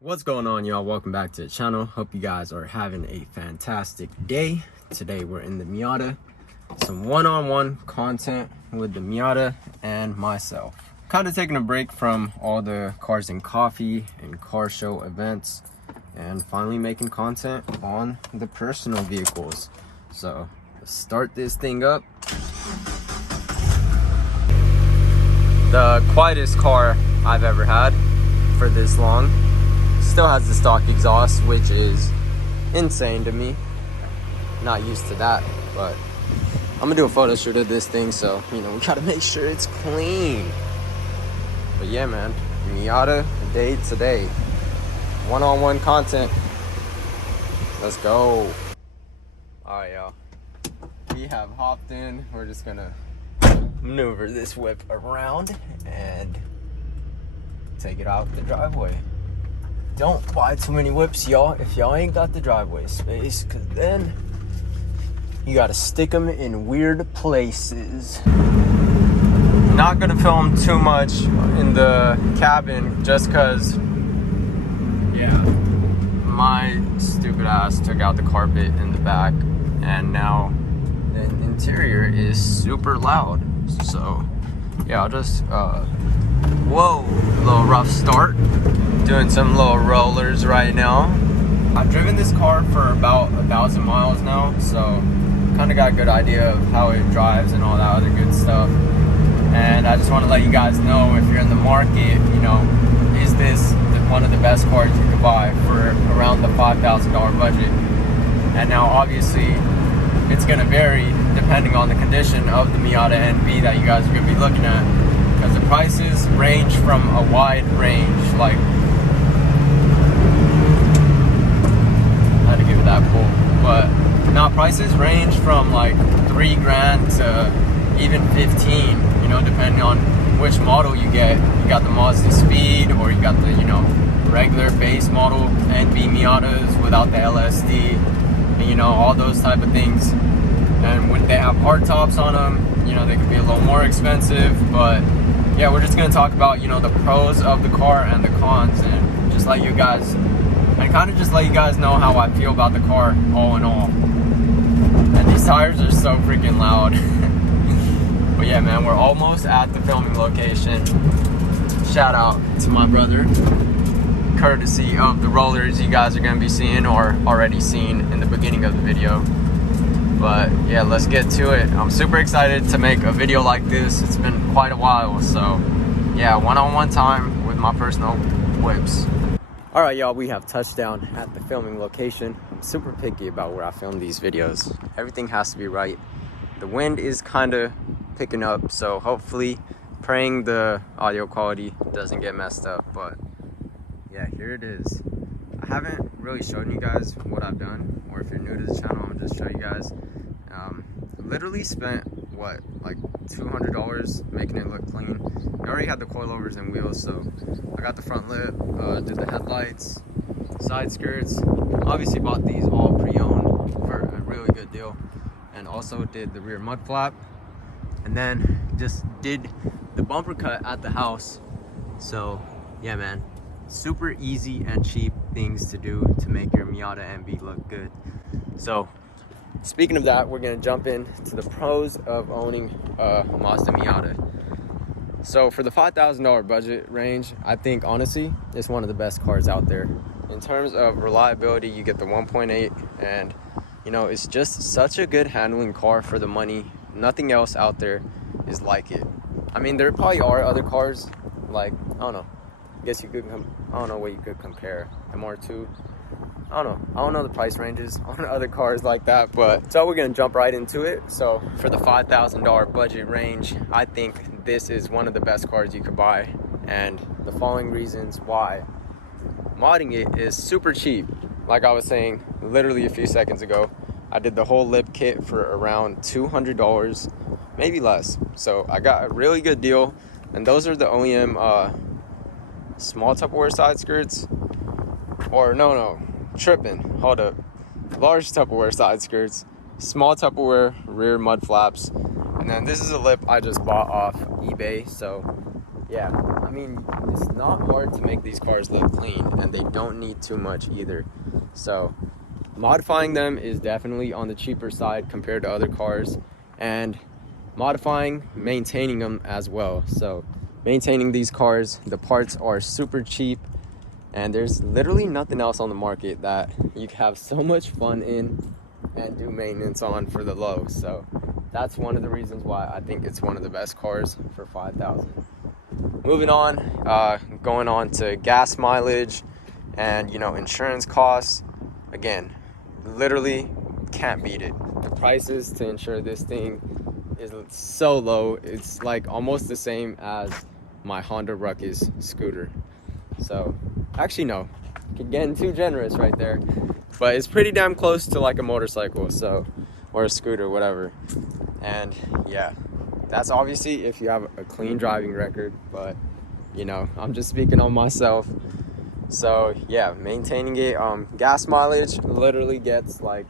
What's going on, y'all? Welcome back to the channel. Hope you guys are having a fantastic day. Today we're in the Miata. Some one-on-one content with the Miata and myself. Kind of taking a break from all the cars and coffee and car show events and finally making content on the personal vehicles. So let's start this thing up. The quietest car I've ever had for this long. Still has the stock exhaust, which is insane to me. Not used to that, but I'm gonna do a photo shoot of this thing, so we gotta make sure it's clean. But yeah, man, Miata day today, one-on-one content. Let's go. All right, y'all. We have hopped in. We're just gonna maneuver this whip around and take it out the driveway. Don't buy too many whips, y'all, if y'all ain't got the driveway space, because then you gotta stick them in weird places. Not gonna film too much in the cabin just because, yeah, my stupid ass took out the carpet in the back and now the interior is super loud. So yeah, I'll just whoa, a little rough start. Doing some little rollers right now. I've driven this car for about 1,000 miles now, so kind of got a good idea of how it drives and all that other good stuff. And I just want to let you guys know, if you're in the market, is this one of the best cars you could buy for around the $5,000 budget? And now obviously it's going to vary depending on the condition of the Miata NB that you guys are going to be looking at, because the prices range from a wide range. Like, give it that pull, but now prices range from like $3,000 to even 15, depending on which model you get. You got the Mazda Speed, or you got the regular base model NB Miatas without the LSD, and all those type of things. And when they have hard tops on them, they can be a little more expensive. But yeah, we're just gonna talk about the pros of the car and the cons, and just let you guys know how I feel about the car all in all. And these tires are so freaking loud. But yeah, man, we're almost at the filming location. Shout out to my brother, courtesy of the rollers you guys are going to be seeing or already seen in the beginning of the video. But yeah, let's get to it. I'm super excited to make a video like this. It's been quite a while, so yeah, one-on-one time with my personal whips. All right, y'all, we have touched down at the filming location. I'm super picky about where I film these videos. Everything has to be right. The wind is kind of picking up, so hopefully, praying the audio quality doesn't get messed up. But yeah, here it is. I haven't really shown you guys what I've done, or if you're new to the channel, I'm gonna just show you guys. Literally spent like $200 making it look clean. I already had the coilovers and wheels, so I got the front lip, did the headlights, side skirts. Obviously bought these all pre-owned for a really good deal, and also did the rear mud flap, and then just did the bumper cut at the house. So yeah, man, super easy and cheap things to do to make your Miata NB look good. So speaking of that, we're gonna jump into the pros of owning a Mazda Miata. So for the $5,000 budget range, I think honestly it's one of the best cars out there. In terms of reliability, you get the 1.8, and it's just such a good handling car for the money. Nothing else out there is like it. I mean, there probably are other cars, like, I don't know, I guess you could I don't know what you could compare. MR2, I don't know the price ranges on other cars like that, but so we're gonna jump right into it. So for the $5,000 budget range, I think this is one of the best cars you could buy, and the following reasons why. Modding it is super cheap. Like I was saying literally a few seconds ago, I did the whole lip kit for around $200, maybe less. So I got a really good deal, and those are the OEM small Tupperware side skirts, or no, tripping, hold up, large Tupperware side skirts, small Tupperware rear mud flaps, and then this is a lip I just bought off eBay. So yeah, I mean, it's not hard to make these cars look clean, and they don't need too much either. So modifying them is definitely on the cheaper side compared to other cars, and maintaining them as well. So maintaining these cars, the parts are super cheap, and there's literally nothing else on the market that you can have so much fun in and do maintenance on for the low. So that's one of the reasons why I think it's one of the best cars for 5,000. Moving on, going on to gas mileage and, you know, insurance costs. Again, literally can't beat it. The prices to insure this thing is so low. It's like almost the same as my Honda Ruckus scooter. So actually no, getting too generous right there, but it's pretty damn close to like a motorcycle, so, or a scooter, whatever. And yeah, that's obviously if you have a clean driving record, but you know, I'm just speaking on myself. So yeah, maintaining it, gas mileage literally gets like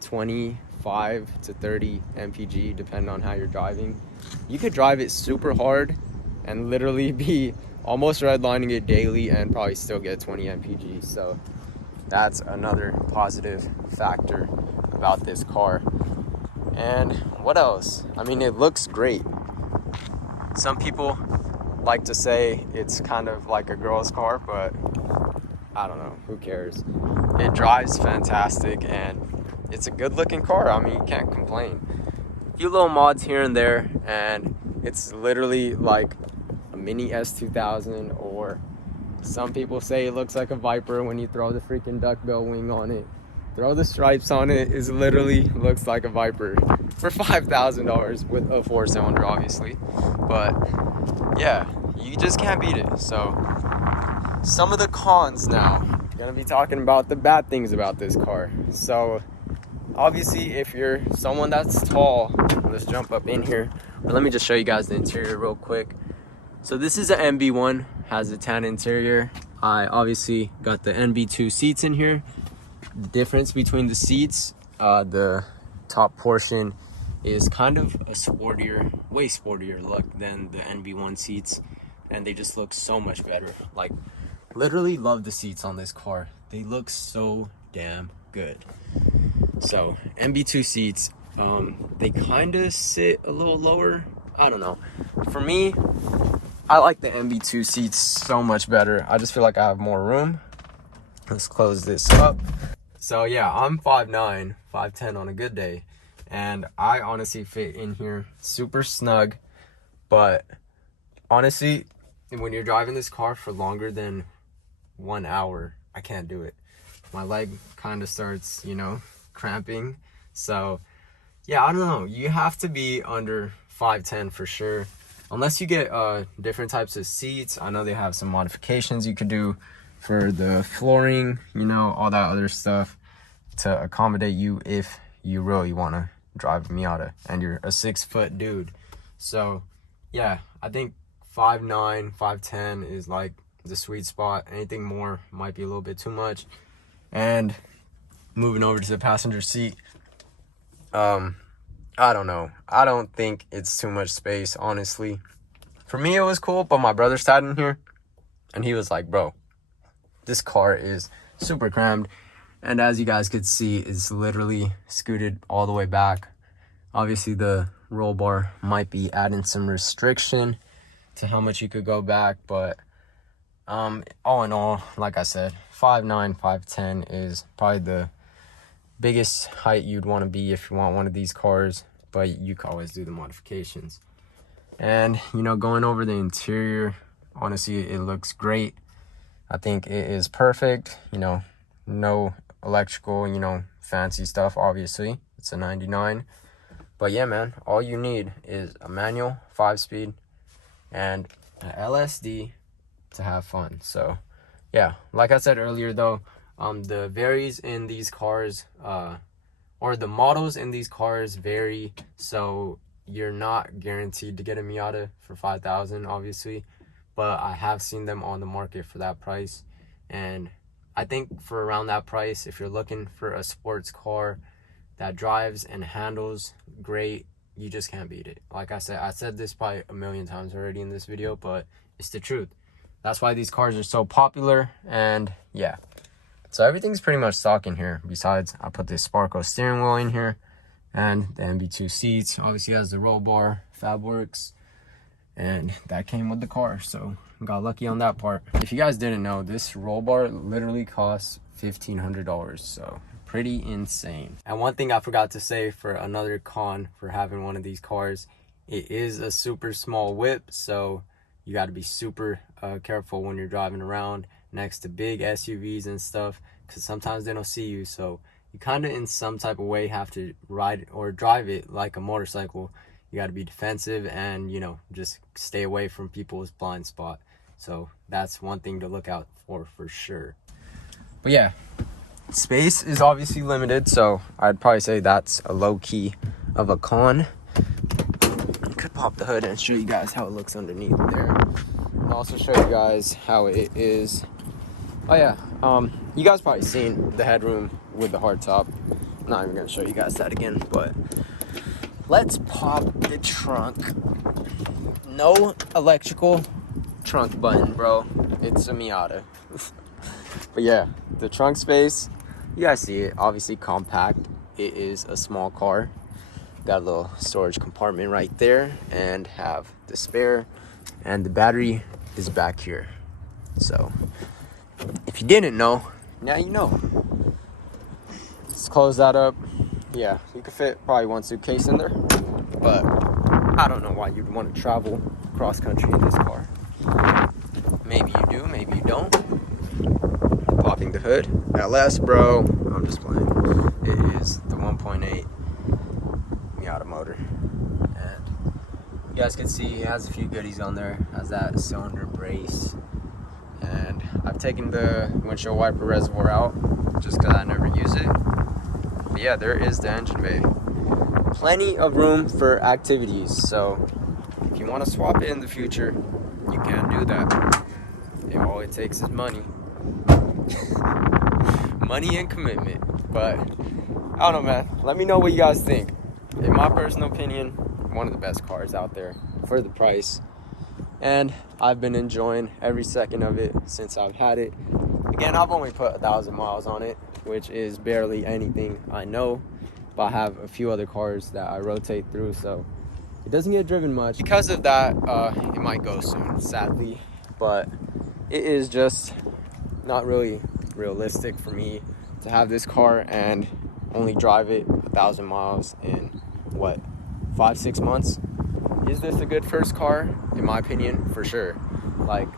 25 to 30 mpg depending on how you're driving. You could drive it super hard and literally be almost redlining it daily and probably still get 20 mpg. So that's another positive factor about this car. And what else? I mean, it looks great. Some people like to say it's kind of like a girl's car, but I don't know, who cares? It drives fantastic and it's a good looking car. I mean, you can't complain. A few little mods here and there, and it's literally like a mini S2000, or some people say it looks like a Viper when you throw the freaking duckbill wing on it. Throw the stripes on it, is literally looks like a Viper for $5,000 with a 4-cylinder, obviously. But yeah, you just can't beat it. So some of the cons now. Gonna be talking about the bad things about this car. So obviously, if you're someone that's tall, let's jump up in here. But let me just show you guys the interior real quick. So this is an NB1, has a tan interior. I obviously got the NB2 seats in here. The difference between the seats, the top portion is kind of a sportier, way sportier look than the NB1 seats, and they just look so much better. Like, literally love the seats on this car. They look so damn good. So NB2 seats, they kind of sit a little lower. I don't know. For me, I like the NB2 seats so much better. I just feel like I have more room. Let's close this up. So yeah, I'm 5'9", 5'10" on a good day, and I honestly fit in here super snug. But honestly, when you're driving this car for longer than 1 hour, I can't do it. My leg kind of starts, you know, cramping. So yeah, I don't know, you have to be under 5'10" for sure, unless you get different types of seats. I know they have some modifications you could do for the flooring, you know, all that other stuff to accommodate you if you really want to drive a Miata and you're a 6-foot dude. So yeah, I think 5'9", 5'10" is like the sweet spot. Anything more might be a little bit too much. And moving over to the passenger seat, I don't know, I don't think it's too much space, honestly. For me it was cool, but my brother sat in here and he was like, bro, this car is super crammed. And as you guys could see, it's literally scooted all the way back. Obviously the roll bar might be adding some restriction to how much you could go back, but all in all, like I said, 5'9", 5'10" is probably the biggest height you'd want to be if you want one of these cars, but you can always do the modifications. And you know, going over the interior, honestly, it looks great. I think it is perfect. You know, no electrical, you know, fancy stuff. Obviously, it's a 99. But yeah, man, all you need is a manual 5-speed and an LSD to have fun. So yeah, like I said earlier though, the varies in these cars, or the models in these cars vary, so you're not guaranteed to get a Miata for 5,000, obviously, but I have seen them on the market for that price. And I think for around that price, if you're looking for a sports car that drives and handles great, you just can't beat it. Like I said this probably a million times already in this video, but It's the truth. That's why these cars are so popular. And yeah, so everything's pretty much stock in here. Besides, I put this Sparko steering wheel in here and the MB2 seats. Obviously has the roll bar, Fabworks, and that came with the car, so got lucky on that part. If you guys didn't know, this roll bar literally costs $1,500, so pretty insane. And one thing I forgot to say for another con for having one of these cars, it is a super small whip, so you got to be super careful when you're driving around next to big SUVs and stuff, because sometimes they don't see you, so you kind of in some type of way have to ride or drive it like a motorcycle. You got to be defensive and, you know, just stay away from people's blind spot. So that's one thing to look out for sure. But yeah, space is obviously limited, so I'd probably say that's a low key of a con. I could pop the hood and show you guys how it looks underneath there. I'll also show you guys how it is. Oh yeah, you guys probably seen the headroom with the hardtop. I'm not even gonna show you guys that again, but let's pop the trunk. No electrical trunk button, bro. It's a Miata. But yeah, the trunk space, you guys see it, obviously compact. It is a small car. Got a little storage compartment right there and have the spare, and the battery is back here. So if you didn't know, now you know. Let's close that up. Yeah, you could fit probably one suitcase in there, but I don't know why you'd want to travel cross country in this car. Maybe you do, maybe you don't. Popping the hood. LS, bro. I'm just playing. It is the 1.8 Miata motor. And you guys can see it has a few goodies on there. Has that cylinder brace. And I've taken the windshield wiper reservoir out just because I never use it. But yeah, there is the engine bay. Plenty of room for activities. So if you want to swap it in the future, you can do that. And all it takes is money. Money and commitment. But I don't know, man. Let me know what you guys think. In my personal opinion, one of the best cars out there for the price. And I've been enjoying every second of it since I've had it. Again, I've only put 1,000 miles on it, which is barely anything, I know. But I have a few other cars that I rotate through, so it doesn't get driven much. Because of that, it might go soon, sadly. But it is just not really realistic for me to have this car and only drive it 1,000 miles in, what, 5-6 months? Is this a good first car? In my opinion, for sure. Like,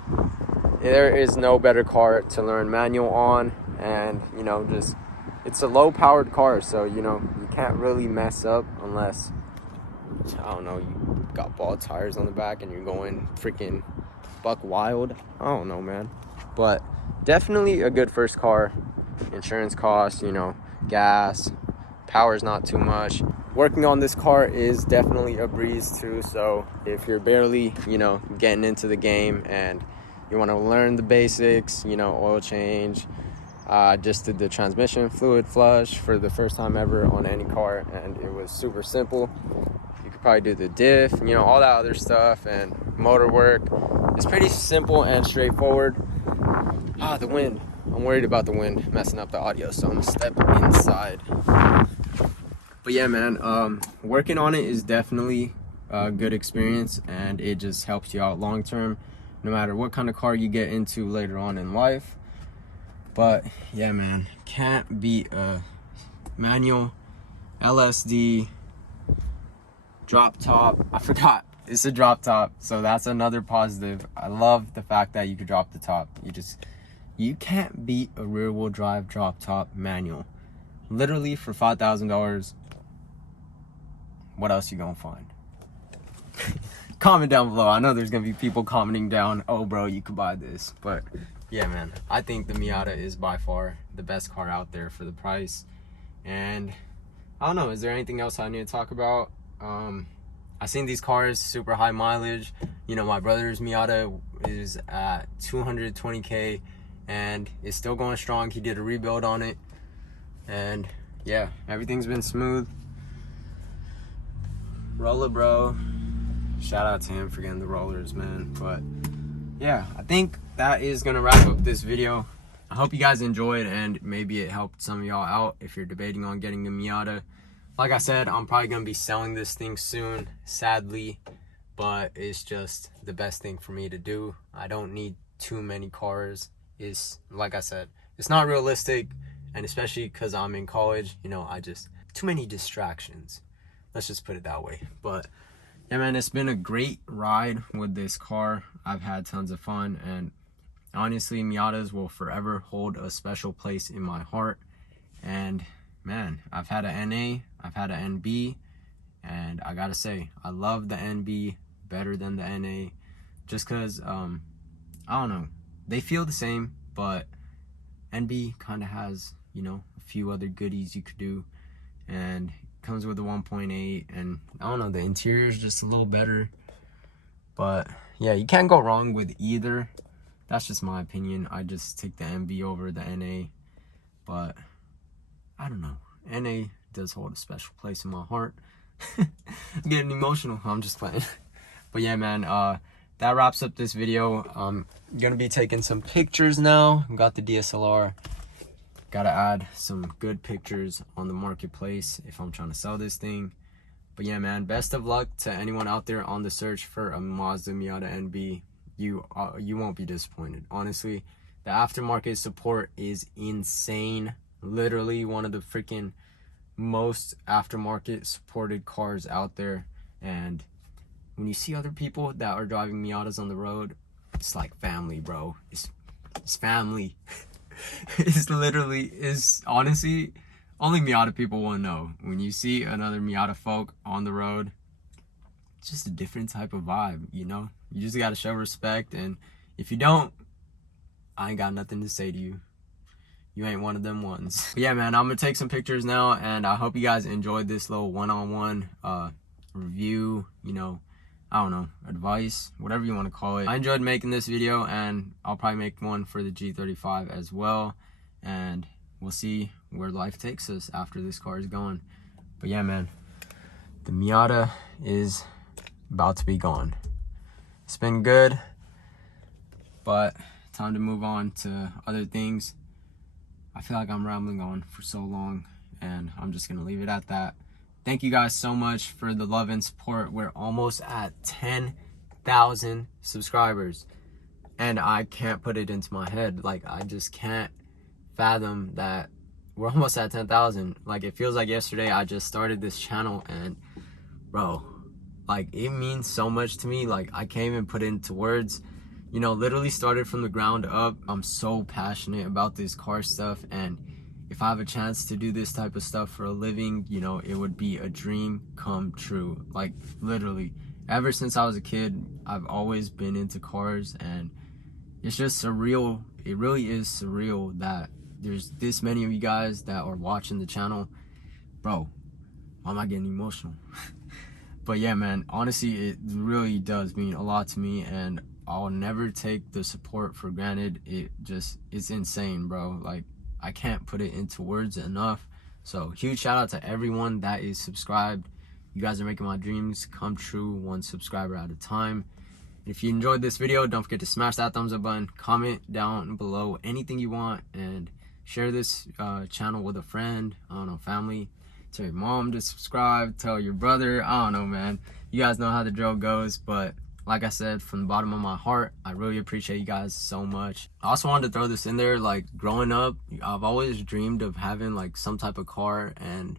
there is no better car to learn manual on, and, you know, just, it's a low-powered car, so, you know, you can't really mess up unless, I don't know, you got ball tires on the back and you're going freaking buck wild. I don't know, man. But definitely a good first car. Insurance costs, you know, gas, power's not too much. Working on this car is definitely a breeze too, so if you're barely, you know, getting into the game and you want to learn the basics, you know, oil change, just did the transmission fluid flush for the first time ever on any car, and it was super simple. You could probably do the diff, you know, all that other stuff, and motor work. It's pretty simple and straightforward. The wind. I'm worried about the wind messing up the audio, so I'm gonna step inside. But yeah, man, working on it is definitely a good experience, and it just helps you out long term, no matter what kind of car you get into later on in life. But yeah, man, can't beat a manual LSD drop top. I forgot, it's a drop top, so that's another positive. I love the fact that you could drop the top. You can't beat a rear wheel drive drop top manual. Literally for $5,000. What else you gonna find? Comment down below. I know there's gonna be people commenting down, oh bro, you could buy this. But yeah, man, I think the Miata is by far the best car out there for the price. And I don't know, is there anything else I need to talk about? I've seen these cars super high mileage. You know, my brother's Miata is at 220K and is still going strong. He did a rebuild on it, and yeah, everything's been smooth. Roller bro, shout out to him for getting the rollers, man. But yeah, I think that is gonna wrap up this video. I hope you guys enjoyed, and maybe it helped some of y'all out if you're debating on getting a Miata. Like I said, I'm probably gonna be selling this thing soon, sadly, but it's just the best thing for me to do. I don't need too many cars. Is like I said, it's not realistic, and especially because I'm in college, you know, I just too many distractions. Let's just put it that way. But yeah, man, it's been a great ride with this car. I've had tons of fun, and honestly, Miatas will forever hold a special place in my heart. And man, I've had an NA, I've had an NB, and I gotta say, I love the NB better than the NA, just because, I don't know, they feel the same, but NB kind of has, you know, a few other goodies you could do, and comes with a 1.8, and I don't know, the interior is just a little better. But yeah, you can't go wrong with either. That's just my opinion. I just take the NB over the NA, but I don't know, NA does hold a special place in my heart. I'm getting emotional. I'm just playing. But yeah, man, that wraps up this video. I'm gonna be taking some pictures now. Got the DSLR. Gotta add some good pictures on the marketplace if I'm trying to sell this thing. But yeah, man, best of luck to anyone out there on the search for a Mazda Miata NB. You won't be disappointed. Honestly, the aftermarket support is insane. Literally one of the freaking most aftermarket supported cars out there. And when you see other people that are driving Miatas on the road, it's like family, bro. It's family. It's literally, is honestly, only Miata people will know. When you see another Miata folk on the road, it's just a different type of vibe, you know? You just gotta show respect, and if you don't, I ain't got nothing to say to you. You ain't one of them ones. But yeah, man, I'm gonna take some pictures now, and I hope you guys enjoyed this little one-on-one review, you know, I don't know, advice, whatever you want to call it. I enjoyed making this video, and I'll probably make one for the G35 as well, and we'll see where life takes us after this car is gone. But yeah, man, the Miata is about to be gone. It's been good, but time to move on to other things. I feel like I'm rambling on for so long, and I'm just gonna leave it at that. Thank you guys so much for the love and support. We're almost at 10,000 subscribers, and I can't put it into my head. Like, I just can't fathom that we're almost at 10,000. Like, it feels like yesterday I just started this channel, and bro, like, it means so much to me. Like, I can't even put it into words. You know, literally started from the ground up. I'm so passionate about this car stuff, and if I have a chance to do this type of stuff for a living, you know, it would be a dream come true. Like, literally, ever since I was a kid, I've always been into cars, and it's just surreal. It really is surreal that there's this many of you guys that are watching the channel. Bro, why am I getting emotional? But yeah, man, honestly, it really does mean a lot to me, and I'll never take the support for granted. It's insane, bro. Like, I can't put it into words enough. So huge shout out to everyone that is subscribed. You guys are making my dreams come true, one subscriber at a time. If you enjoyed this video, don't forget to smash that thumbs up button, comment down below anything you want, and share this channel with a friend, I don't know, family. Tell your mom to subscribe, tell your brother, I don't know, man. You guys know how the drill goes, but like I said, from the bottom of my heart, I really appreciate you guys so much. I also wanted to throw this in there, like, growing up, I've always dreamed of having like some type of car, and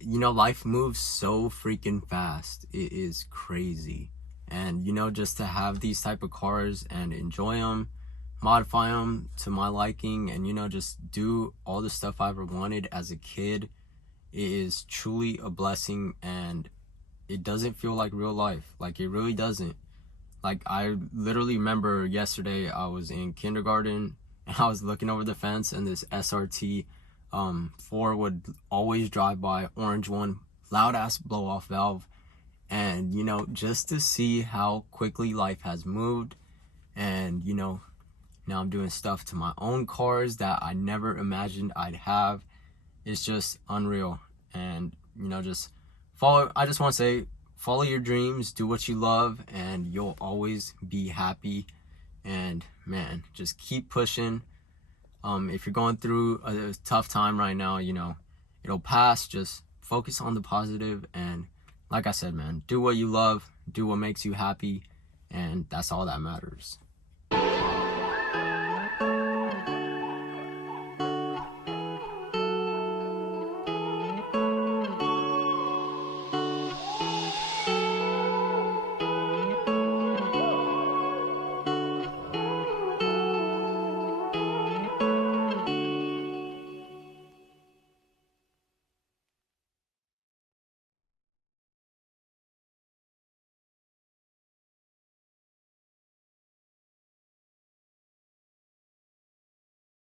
you know, life moves so freaking fast. It is crazy. And you know, just to have these type of cars and enjoy them, modify them to my liking, and you know, just do all the stuff I ever wanted as a kid, it is truly a blessing, and it doesn't feel like real life. Like, it really doesn't. Like, I literally remember yesterday I was in kindergarten and I was looking over the fence, and this SRT 4 would always drive by, orange one, loud ass blow off valve. And you know, just to see how quickly life has moved, and you know, now I'm doing stuff to my own cars that I never imagined I'd have. It's just unreal. And you know, just I just want to say, follow your dreams, do what you love, and you'll always be happy. and man, just keep pushing. If you're going through a tough time right now, you know, it'll pass. Just focus on the positive, and like I said, man, do what you love, do what makes you happy, and that's all that matters.